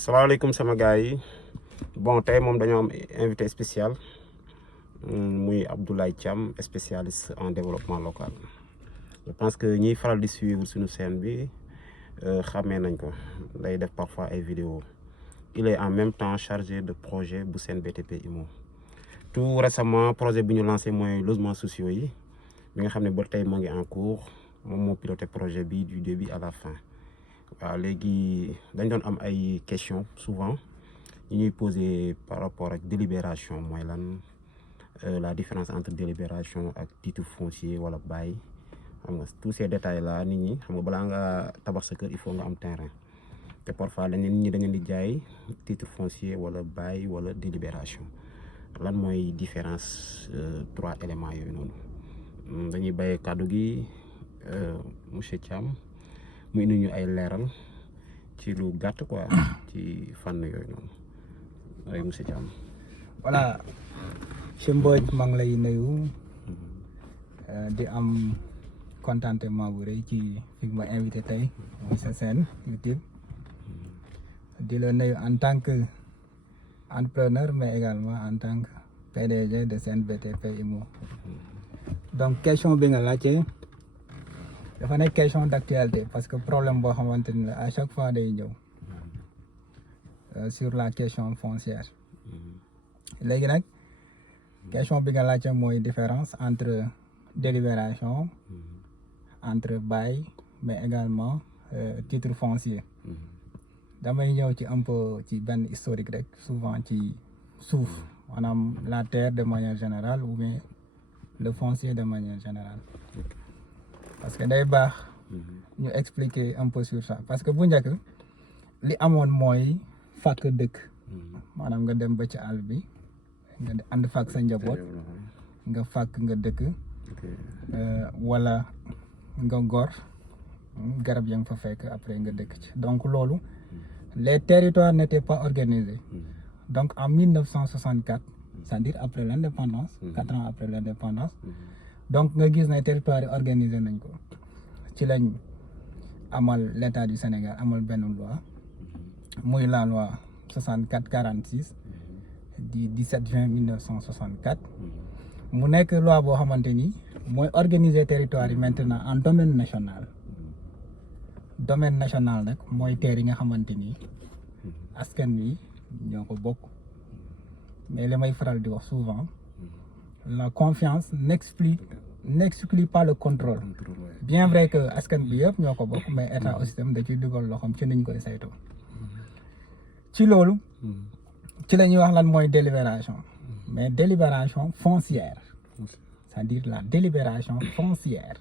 salaamaaleykum sama gars yi bon tey moom dañoo am invité spécial muy Abdoulaye Thiam spécialiste en développement local. Je pense que ñiy faral di suivre suñu chaîne bi xàmmee nañ ko day def parfois ay vidéos. Il est en même temps chargé de projet bu seen BTP IMO. Tout récemment projet bi ñu lancé mooy logements sociaux yi bi nga xam ne ba tey moo ngi en cours moom moo piloté projet bi du début à la fin. waaw léegi dañ doon am ay questions souvent yi ñuy poser par rapport ak délibération mooy lan la différence entre délibération ak titre foncier wala bail xam nga tous ces détails là nit ñi xam nga balaa nga tabax sa kër il faut nga am terrain te parfois nit ñi dañ leen di jaay titre foncier wala bail wala délibération lan mooy différence trois éléments yooyu noonu dañuy bàyyee kàddu gi monsieur Thiam mu indi ñu ay leeral ci lu gàtt quoi ci fànn yooyu noonu ay monsieur Thiam. voilà monsieur Mbodj maa ngi lay nuyu di am contentement bu rëy ci fi ma invité tey muy sa chaîne YouTube di la nuyu en tant que entrepreneur mais également en tant que PDG de Sen BTP IMO. Donc question bi nga laajte dafa nekk question d'actualité parce que problème boo xamante ni la à chaque fois day ñëw sur la question foncière léegi nag question bi nga laajte mooy différence entre délibération entre bail mais également titre foncier. damay ñëw ci un peu ci benn historique rek souvent ci suuf maanaam la terre de manière générale ou bien le foncier de manière générale. parce que day baax ñu expliquer un peu sur ça parce que bu njëkk li amoon mooy fàkk dëkk maanaam nga dem ba ci àll bi nga ànd fàkk sa njaboot nga fàkk nga dëkk wala nga gor garab ya nga fa fekk après nga dëkk ci donc loolu les territoires n'étaient pas organisés donc en 1964 c'est-à-dire après l'indépendance 4 ans après l'indépendance donc nga gis ne territoire yi organisé nañ ko ci lañ amal l'état du Sénégal amal benn loi muy la loi 64-46 du 17 juin 1964 mu nekk loi boo xamante ni mooy organiser territoire yi maintenant en domaine national nag mooy terre yi nga xamante ni askan wi ñoo ko bokk mais li may faral di wax souvent la confiance n'exclut pas le contrôle bien vrai que askan bi yëpp ñoo ko bokk mais état aussi tam da ciy dugal loxoom ci niñ koy saytoo ci loolu ci la ñuy wax lan mooy délibération mais délibération foncière c'est-à-dire la délibération foncière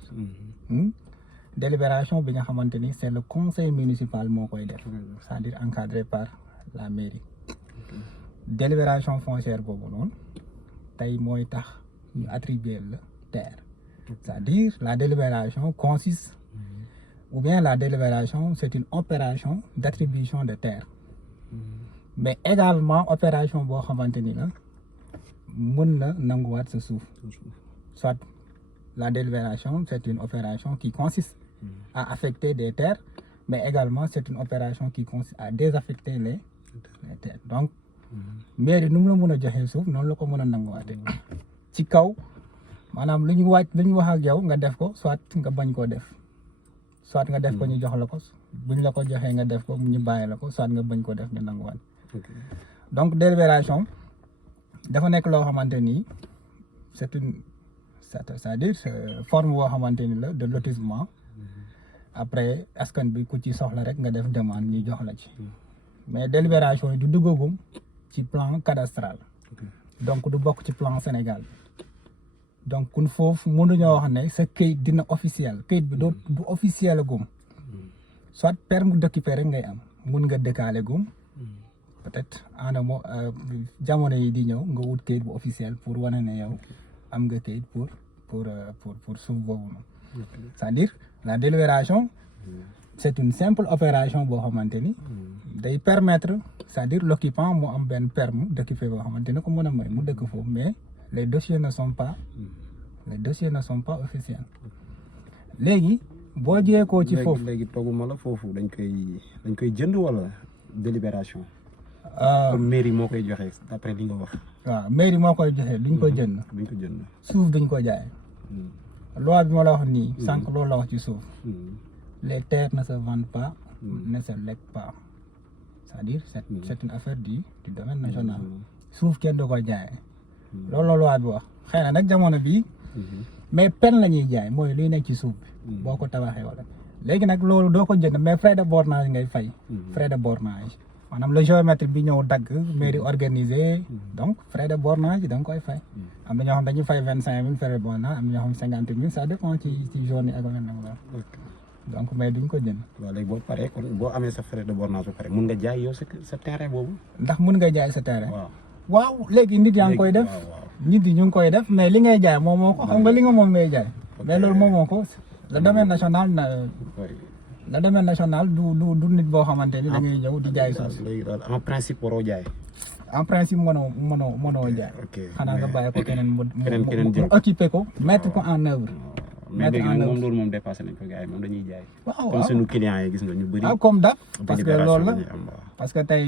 délibération bi nga xamante ni c'est le conseil municipal moo koy def c'est-à-dire encadré par la mairie délibération foncière boobu noonu tey mooy tax ñu attribuer la terre c'est-à-dire la délibération consiste ou bien la délibération c'est une opération d'attribution de terre mais également opération boo xamante ni la mën na nanguwaat sa suuf soit la délibération c'est une opération qui consiste à affecter des terres mais également c'est une opération qui consiste à désaffecter les terres donc mairie nu mu la mën a joxee suuf noonu la ko mën a nanguwaate ci kaw maanaam lu ñu wax ak yow nga def ko soit nga bañ koo def soit nga def ko ñu jox la ko buñ la ko joxee nga def ko ñu bàyyi la ko soit nga bañ ko def ñu nanguwaat donc délibération dafa nekk loo xamante ni c'est-à-dire forme boo xamante ni la de lotissement après askan bi ku ci soxla rek nga def demande ñu jox la ci mais délibération yi du duggagum ci plan cadastral donc du bokk ci plan Sénégal donc kun foofu mënuñoo wax ne sa këyit dina officiel këyit bi du officiel gum soit permis d'occuper rek ngay am mun nga dëkkaale gum peut-être anamo jamono yi di ñëw nga wut këyit bu officiel pour wane ne yow am nga këyit pour suuf boobu noonu c'est-à-dire la délibération c'est une simple opération boo xamante ni day permettre c'est-à-dire l'occupant mu am benn permis d'occuper boo xamante ni ko mën a may mu dëkk foofu mais les dossiers ne sont pas officiels léegi boo jeekoo ci foofu léegi togguma la foofu dañ koy jënd wala délibération. comme mairie moo koy joxe d'après li nga wax. waaw mairie moo koy joxe duñ ko jënd. duñ ko jënd. suuf duñ ko jaay. loi bi ma la wax nii. sànq loolu la wax ci suuf. les terres ne se vendent pas. ne se lèguent pas. c'est-à-dire c'est une affaire du domaine national. suuf kenn du ko jaay. loolu la loi bi wax xëy na nag jamono bii. mais pen la ñuy jaay mooy luy nekk ci suuf bi. boo ko tabaxee wala. léegi nag loolu doo ko jënd mais frais de bornage ngay fay. frais de bornage. maanaam le géomètre bi ñëw dagg mairie organisé donc frais de bornage da nga koy fay. am na ñoo xam dañuy fay 25 000 frais de bornage am na ñoo xam 50 000 ça dépend ci zone yi ak donc mais duñ ko jënd. waaw léegi boo paree kon boo amee sa frais de bornage ba pare mun nga jaay yow sa terrain boobu. ndax mun nga jaay sa terrain. waaw léegi nit yaa ngi koy def. nit yi ñu ngi koy def mais li ngay jaay moom moo ko xam nga li nga moom ngay jaay. mais loolu moom moo ko le domaine national na. le domaine national du nit boo xamante ni da ngay ñëw di jaay suuf si. léegi daal en principe waroo jaay. en principe mënoo jaay. xanaa nga bàyyi ko keneen mu occupé ko mettre ko en œuvre. mais léegi nag moom loolu moom dépassé nañ ko gars yi moom dañuy jaay. waaw comme suñu clients yi gis nga ñu bëri. comme daf parce que loolu la parce que tey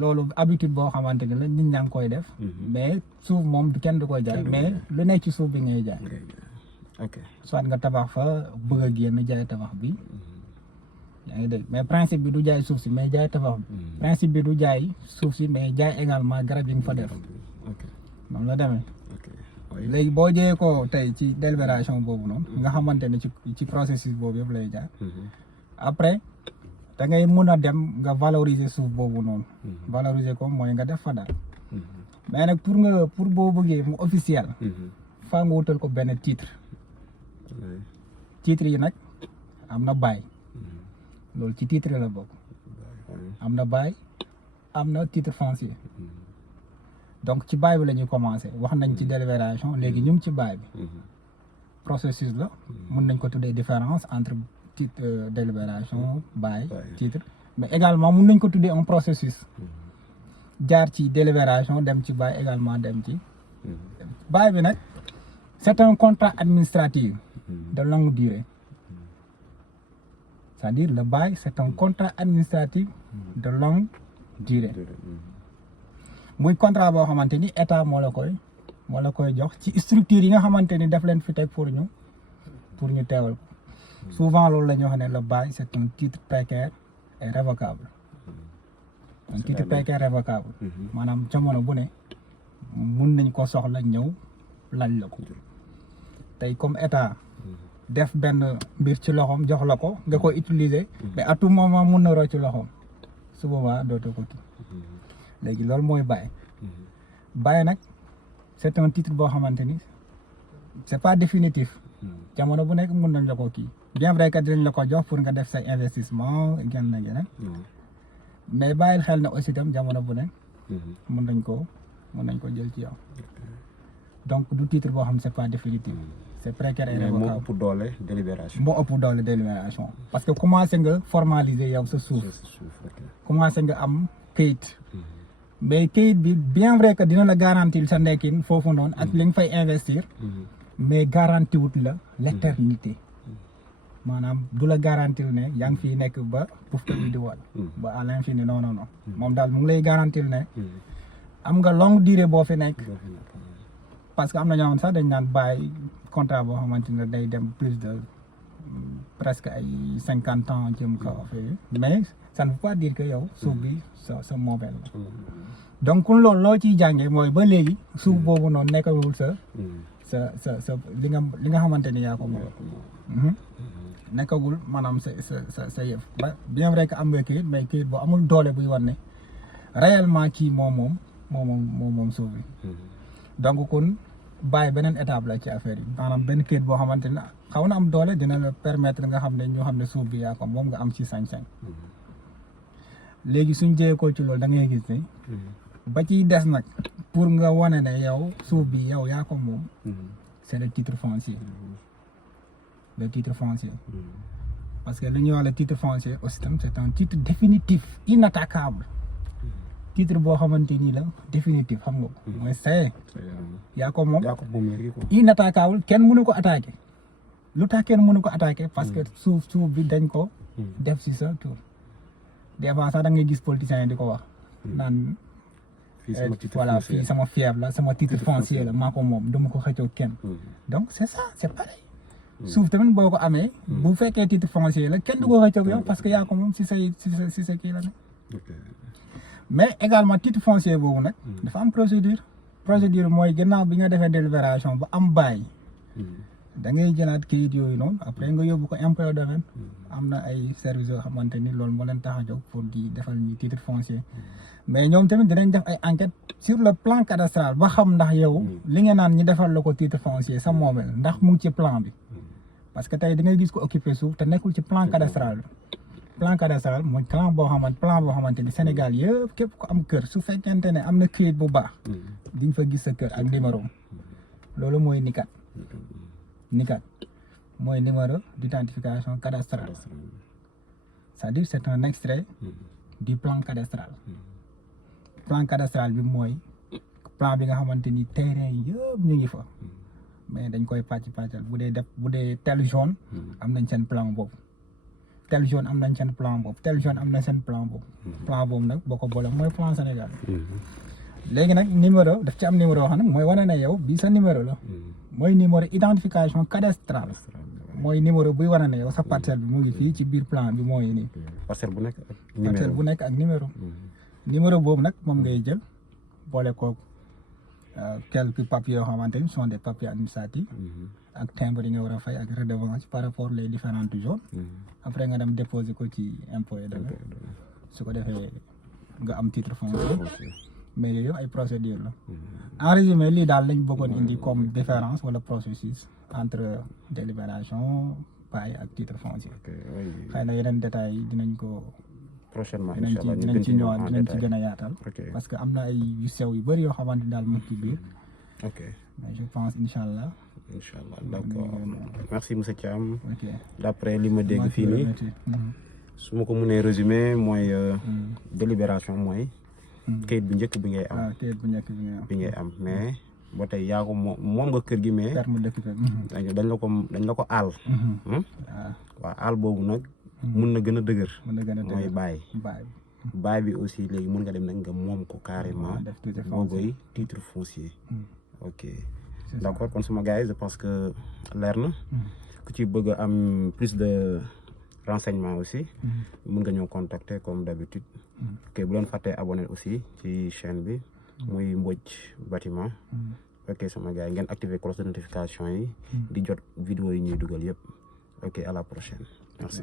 loolu habitude boo xamante ni la nit ñaa ngi koy def. mais suuf moom kenn du koy jaay mais lu nekk ci suuf bi ngay jaay. ok soit nga tabax fa bëgg a génn jaay tabax bi. yaa ngi dégg mais principe bi du jaay suuf si mais jaay tabax bi. principe bi du jaay suuf si mais jaay également garab yi nga fa def. noonu la demee. léegi boo jëyee ko tey ci délibération boobu noonu nga xamante ne ci processus boobu yëpp lay jaar. après da ngay mun a dem nga valoriser suuf boobu noonu. valoriser ko mooy nga def fa dara. mais nag pour boo bëggee mu officiel. faa nga wutal ko benn titre. titre yi nag am na bail. loolu ci titre la bokk. am na bail am na titre foncier. donc ci bail bi la ñuy commencé wax nañ ci délibération léegi ñu ngi ci bail bi. processus la mën nañ ko tuddee différence entre titre délibération bail titre mais également mën nañ ko tuddee un processus. jaar ci délibération dem ci bail également dem ci. bail bi nag c'est un contrat administratif de longue durée. c'est-à-dire le bail c'est un contrat administratif de longue durée. muy contrat boo xamante ni état moo la koy jox ci structure yi nga xamante ni daf leen fi teg pour ñu teewal ko. souvent loolu la ñuy wax ne le bail c'est un titre précaire et révocable. un titre précaire révocable. maanaam jamono bu ne mun nañ ko soxla ñëw laaj la ko. tey comme état def benn mbir ci loxoom jox la ko nga koy utiliser. mais à tout moment mun na rocc ci loxoom su boobaa dootoo ko léegi loolu mooy bail. bail nag c'est un titre boo xamante ni c'est pas définitif. jamono bu nekk mën nañ la ko kii. bien vrai que dinañ la ko jox pour nga def say investissement genn na geneen. mais bàyyil xel na aussi tam jamono bu nekk. mën nañ ko jël ci yow. donc du titre boo xam ne c'est pas définitif. c'est précaire et révocable. moo ëpp doole délibération. moo ëpp doole délibération. parce que commencé nga formaliser yow sa suuf. commencé nga am këyit. mais këyit bi bien vrai que dina la garantir sa nekkin foofu noonu ak li nga fay investir. mais garanti wut la l'éternité. maanaam du la garantir ne yaa ngi fiy nekk ba bufta bi di wal ba à l'infini non. moom daal mu ngi lay garantir ne. am nga longue durée boo fi nekk. parce que am na ñoo xam sax dañ naan bàyyi contrat boo xamante ne day dem plus de presque ay 50 ans jëm kaw affaire mais ça ne veut pas dire que yow suuf bi sa moomeel la. donc loolu loo ciy jàngee mooy ba léegi suuf boobu noonu nekkawul sa li nga xamante ni yaa ko moom. nekkagul maanaam sa yëf. ba bien vrai que am nga kayit mais kayit boo amul doole buy wan ne réellement kii moom suuf bi. donc kon bàyyi beneen étape la ci affaire yi maanaam benn kayit boo xamante ne xaw na am doole dina la permettre nga xam ne ñu xam ne suuf bi yaa ko moom nga am ci sañ-sañ. léegi suñ jëyee ko ci loolu da ngay gis ne. ba ciy des nag pour nga wane ne yow suuf bi yow yaa ko moom. c'est le titre foncier. le titre foncier. parce que li ñuy wax le titre foncier aussi tam c'est un titre définitif inattaquable. titre boo xamante ni la définitif xam nga ko. mooy saye. yaa ko moom inattaquable kenn mënu ko attaquer. lu tax kenn mënu ko attaquer parce que suuf bi dañ ko. def ci sa tur. des fois sax da ngay gis politiciens yi di ko wax naan voilà fii sama fief la sama titre foncier la maa ko moom duma ko xëccoo kenn donc c'est ça c'est pareil suuf tamit boo ko amee bu fekkee titre foncier la kenn du ko xëccoo yow parce que yaa ko moom si sa kii la ne mais également titre foncier boobu nag dafa am procédure mooy gannaaw bi nga defee délibération ba am bail da ngay jëlaat kayit yooyu noonu après nga yóbbu ko impôt et domaine am na ay services yoo xamante ni loolu moo leen tax a jóg pour di defal ñi titre foncier mais ñoom tamit dinañ def ay enquête sur le plan cadastral ba xam ndax yow li nga naan ñi defal la ko titre foncier sa moomel ndax mu ngi ci plan bi parce que tey da ngay gis ko occupé suuf te nekkul ci plan cadastral bi plan cadastral mooy plan boo xamante ni Sénégal yëpp képp ko am kër su fekkente ne am na kayit bu baax diñ fa gis sa kër ak numéro loolu mooy nikat mooy numéro d'identification cadastrale c'est-à-dire c'est un extrait du plan cadastral bi mooy plan bi nga xamante ni terrain yëpp ñu ngi fa mais dañ koy pàccal bu dee tel zone am nañ seen plan boobu tel zone am nañ seen plan boobu tel zone am na seen plan boobu nag boo ko boole mooy plan Sénégal léegi nag numéro daf ci am numéro xam ne mooy wane ne yow bii sa numéro la mooy numéro identification cadastrale mooy numéro buy wane ne yow sa parcelle bi mu ngi fii ci biir plan bi mooy nii parcelle bu nekk ak numéro boobu nag moom ngay jël boole ko quelques papiers yoo xamante ni sont des papiers administratifs ak timbre yi nga war a fay ak redevance par rapport les différentes zones après nga dem déposer ko ci impôt et domaine su ko defee nga am titre foncier mais yooyu ay procédure la en résumé lii daal lañ bëggoon indi comme différence wala processus entre délibération bail ak titre foncier xëy na yeneen détails yi dinañ ko prochainement dinañ ci ñëwaat dinañ ci gën a yaatal parce que am na ay yu sew yu bëri yoo xamante ni daal mu ci biir mais je pense inchallah d'accord merci monsieur Thiam d'après li ma dégg fii nii su ma ko mënee résumer mooy délibération mooy kayit bu njëkk bi ngay am mais ba tey yaa ko moom nga kër gi mais dañ la ko aal waaw aal boobu nag mun na gën a dëgër mooy baay bi aussi léegi mun nga dem nag nga moom ko carrément booboy titre foncier ok d'accord kon suma gars yi je pense que leer na ku ci bëgg a am plus de renseignement aussi mun nga ñëw contacter comme d'habitude ok bu leen fàttee abonné aussi ci chaîne bi muy Mbodj Bâtiment ok sama gars yi ngeen activer cloche de notification yi di jot vidéo yi ñuy dugal yëpp ok à la prochaine merci